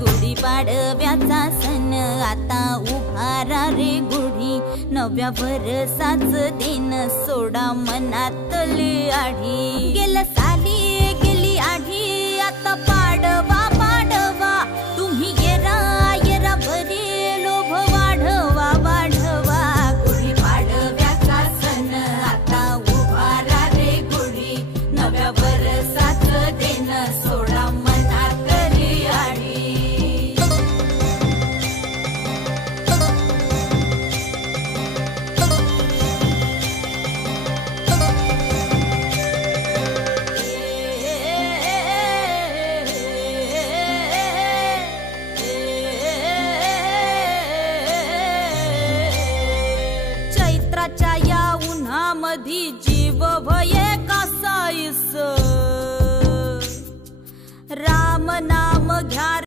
गुढीपाडव्याचा सण आता उभारा रे गुढी, नव्या वर्षाच दिन सोडा मनातली आढी। गेल्या साली गेली आढी, आता पाडवा पाडवा, तुम्ही येरा येरा बरी लोभ वाढवा वाढवा। गुढीपाडव्याचा सण आता उभारा रे गुढी, नव्या वर्षाच दिन सोडा मनातली आढी। चैत्राच्या या उन्हामधी जीव भये कासाईस, राम नाम घ्या।